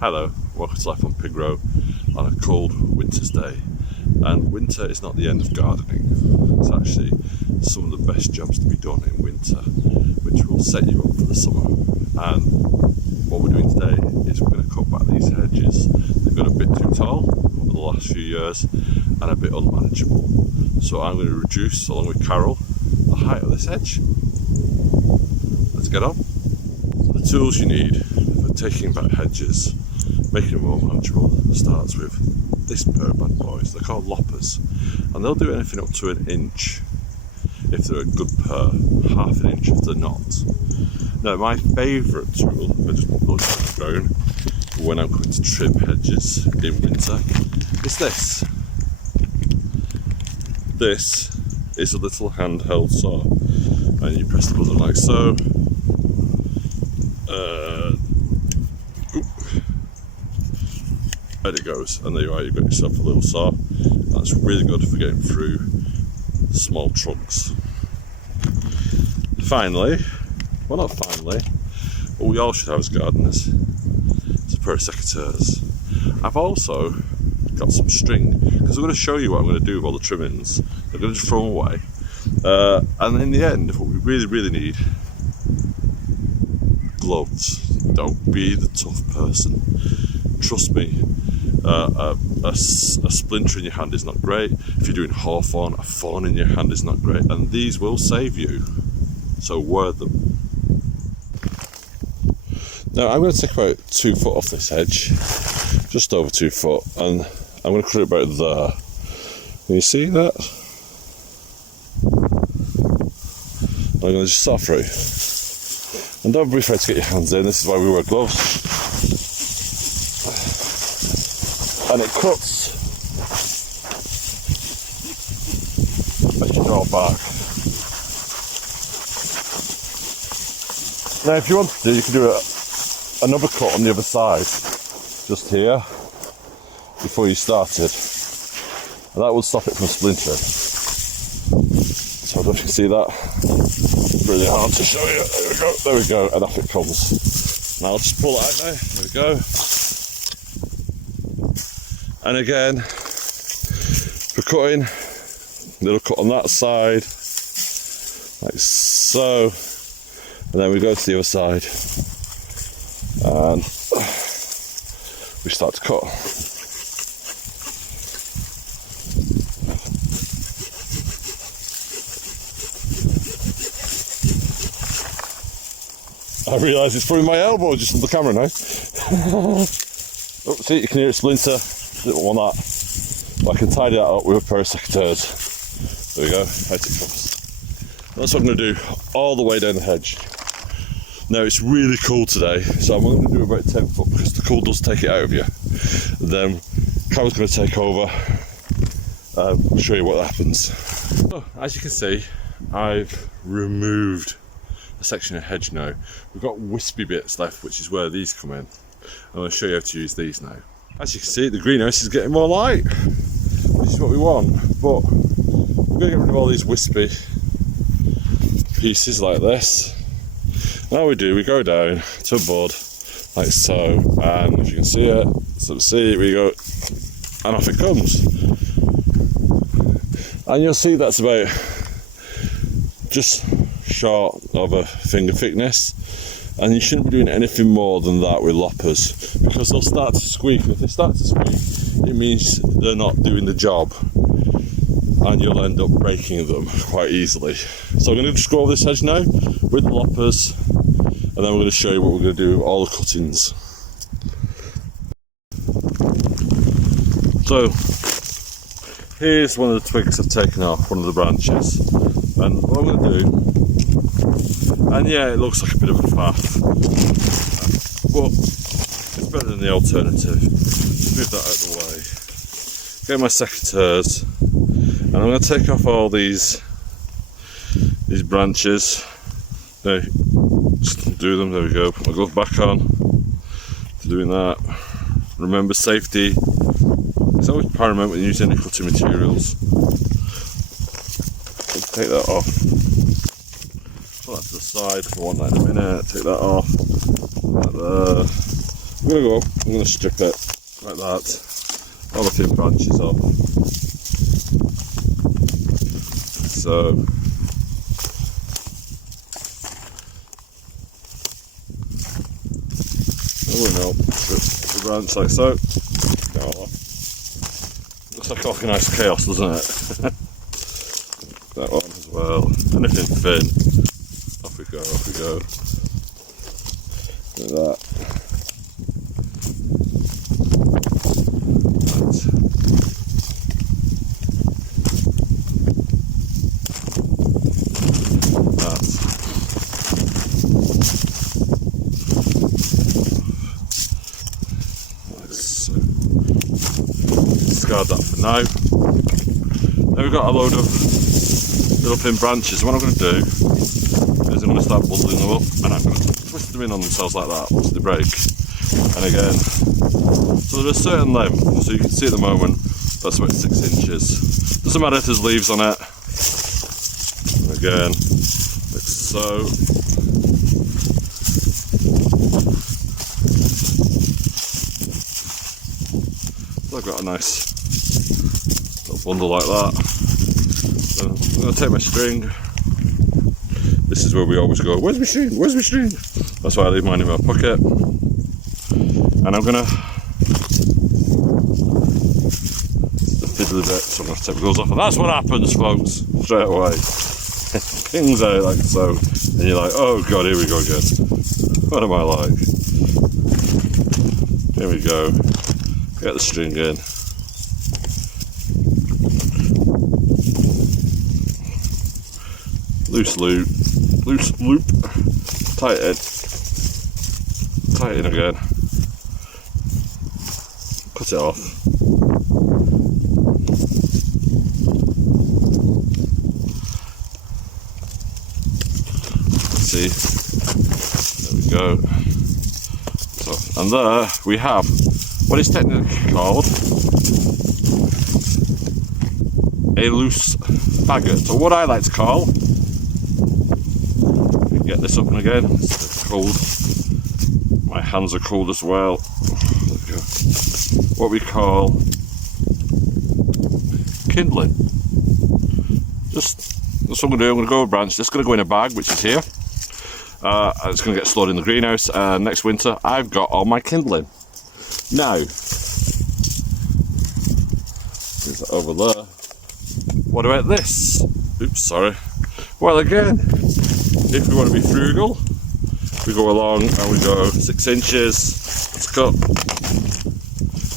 Hello, welcome to Life on Pig Row on a cold winter's day. And winter is not the end of gardening. It's actually some of the best jobs to be done in winter, which will set you up for the summer. And what we're doing today is we're going to cut back these hedges. They've got a bit too tall over the last few years and a bit unmanageable. So I'm going to reduce, along with Carol, the height of this hedge. Let's get on. The tools you need for taking back hedges, making them more manageable, starts with this pair of bad boys. They're called loppers, and they'll do anything up to 1 inch if they're a good pair, half an inch if they're not. Now, my favourite tool, if I just plug it down when I'm going to trim hedges in winter, is this. This is a little handheld saw, and you press the button like so. There it goes, and there you are, you've got yourself a little saw. That's really good for getting through small trunks. Finally, well not finally, but we all should have as gardeners, it's a pair of secateurs. I've also got some string, because I'm going to show you what I'm going to do with all the trimmings. I'm going to just throw them away. And in the end, what we really need, gloves. Don't be the tough person. Trust me, a splinter in your hand is not great. If you're doing hawthorn, a thorn in your hand is not great, and these will save you, so wear them. Now I'm going to take about 2 foot off this hedge, just over 2 foot, and I'm going to cut it about there. Can you see that? I'm going to just saw through. And don't be afraid to get your hands in, this is why we wear gloves. And it cuts as you draw back. Now if you want to, you can do another cut on the other side, just here, before you started. And that will stop it from splintering. So I don't know if you can see that. It's really hard to show you. There we go, and off it comes. Now I'll just pull it out now, there we go. And again, for cutting, little cut on that side, like so, and then we go to the other side, and we start to cut. I realise it's probably my elbow just on the camera now. Oh, see, you can hear it splinter. Didn't want that. But I can tidy that up with a pair of secateurs. There we go, out it comes. That's what I'm going to do all the way down the hedge. Now it's really cool today, so I'm only going to do about 10 foot because the cold does take it out of you. Then Carol's going to take over and show you what happens. So, as you can see, I've removed a section of hedge now. We've got wispy bits left, which is where these come in. I'm going to show you how to use these now. As you can see, the greenhouse is getting more light, which is what we want, but we're going to get rid of all these wispy pieces like this. Now we do, we go down to a bud like so, and if you can see it, so see, we go, and off it comes. And you'll see that's about just short of a finger thickness. And you shouldn't be doing anything more than that with loppers, because they'll start to squeak. If they start to squeak, it means they're not doing the job, and you'll end up breaking them quite easily. So I'm going to just go over this hedge now with the loppers, and then we're going to show you what we're going to do with all the cuttings. So here's one of the twigs I've taken off, one of the branches, and what I'm going to do, and yeah, it looks like a bit of a faff, but it's better than the alternative. Just move that out of the way. Get my secateurs, and I'm going to take off all these branches. Now, just do them. There we go. Put my glove back on to doing that. Remember, safety is always paramount when using any cutting materials. Let's take that off. Put that to the side, I want that in a minute, take that off, like there. I'm going to go up, I'm going to strip it like that, all the thin branches off. So, the branch like so. Oh, looks like organised chaos, doesn't it? That one as well. Anything thin. Off we go, off we go. Look at that. Discard that for now. Then we've got a load of little thin branches. What I'm going to do is I'm going to start bundling them up and I'm going to twist them in on themselves like that once they break. And again, so there's a certain length, so you can see at the moment that's about 6 inches. Doesn't matter if there's leaves on it. And again, like so. So I've got a nice little bundle like that. So I'm going to take my string. This is where we always go, where's my string? Where's my string? That's why I leave mine in my pocket. And I'm going to fiddle a bit, so I'm going to take my gloves off. And that's what happens, folks, straight away. Pings out like so. And you're like, oh god, here we go again. What am I like? Here we go. Get the string in. Loose loop, tighten again, cut it off. See, there we go. So, and there we have what is technically called a loose faggot, or what I like to call, get this up and again, it's cold, my hands are cold as well, there we go. What we call kindling. Just, that's what I'm going to do. I'm going to go with a branch, this is going to go in a bag which is here, it's going to get stored in the greenhouse, and next winter I've got all my kindling. Now, is that over there? What about this? Oops, sorry. Well, again, if we want to be frugal, we go along and we go 6 inches. Let's cut.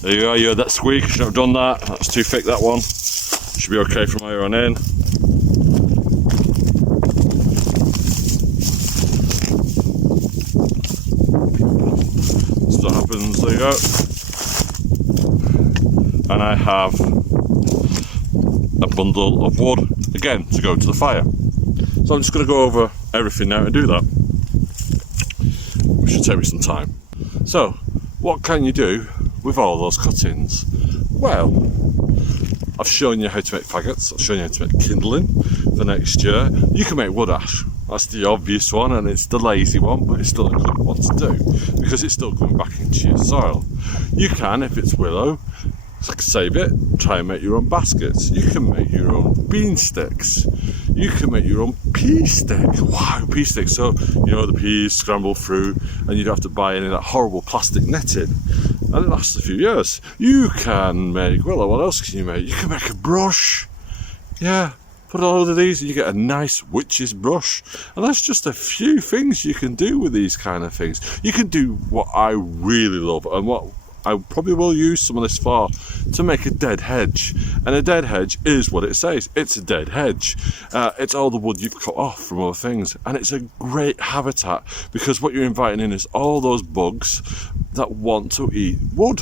There you go, you heard that squeak, shouldn't have done that. That's too thick, that one. Should be okay from here on in. So that happens, there you go. And I have a bundle of wood, again, to go to the fire. So I'm just going to go over everything now and do that. Which should take me some time. So, what can you do with all those cuttings? Well, I've shown you how to make faggots, I've shown you how to make kindling for next year. You can make wood ash. That's the obvious one, and it's the lazy one, but it's still a good one to do because it's still going back into your soil. You can, if it's willow, save it, try and make your own baskets. You can make your own bean sticks. You can make your own pea stick. Wow, pea sticks. So, you know, the peas scramble through and you'd have to buy any of that horrible plastic netting. And it lasts a few years. You can make, well, what else can you make? You can make a brush. Yeah, put a load of these and you get a nice witch's brush. And that's just a few things you can do with these kind of things. You can do what I really love and what I probably will use some of this for, to make a dead hedge. And a dead hedge is what it says, it's a dead hedge. It's all the wood you've cut off from other things, and it's a great habitat because what you're inviting in is all those bugs that want to eat wood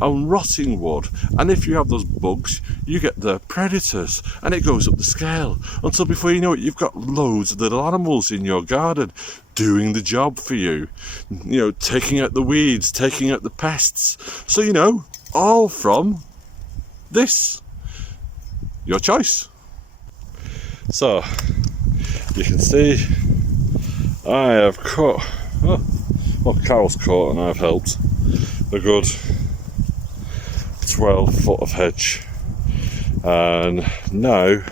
and rotting wood. And if you have those bugs, you get the predators, and it goes up the scale until before you know it, you've got loads of little animals in your garden doing the job for you, you know, taking out the weeds, taking out the pests. So, you know, all from this, your choice. So you can see I have cut, well, Carol's cut and I've helped a good 12 foot of hedge, and now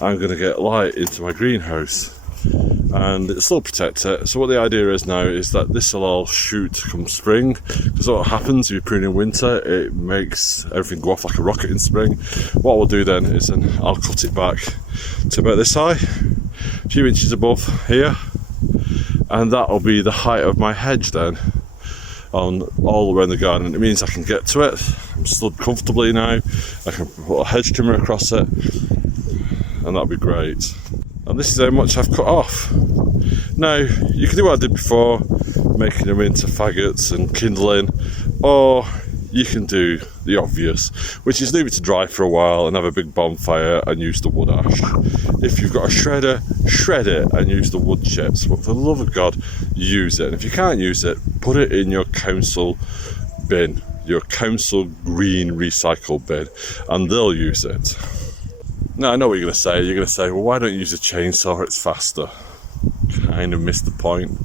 I'm going to get light into my greenhouse, and it'll still protect it. So what the idea is now is that this will all shoot come spring, because what happens if you prune in winter, it makes everything go off like a rocket in spring. What we'll do then is I'll cut it back to about this high, a few inches above here, and that'll be the height of my hedge then on all around the garden. It means I can get to it. I'm stood comfortably now. I can put a hedge trimmer across it, and that'll be great. And this is how much I've cut off. Now, you can do what I did before, making them into faggots and kindling, or you can do the obvious, which is leave it to dry for a while and have a big bonfire and use the wood ash. If you've got a shredder, shred it and use the wood chips, but for the love of God, use it. And if you can't use it, put it in your council bin, your council green recycle bin, and they'll use it. Now, I know what you're going to say. You're going to say, well, why don't you use a chainsaw? It's faster. Kind of missed the point.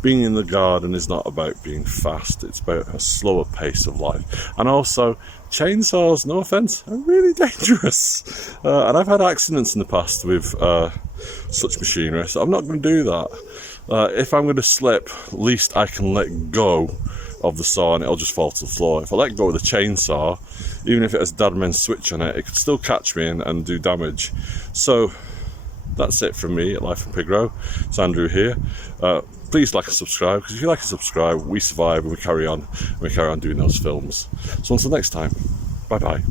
Being in the garden is not about being fast. It's about a slower pace of life. And also, chainsaws, no offence, are really dangerous. And I've had accidents in the past with such machinery, so I'm not going to do that. If I'm going to slip, at least I can let go of the saw and it'll just fall to the floor. If I let go of the chainsaw, even if it has Dadman's switch on it, it could still catch me and do damage. So that's it from me at Life in Pig Row. It's Andrew here. Please like and subscribe, because if you like and subscribe, we survive and we carry on doing those films. So until next time, bye bye.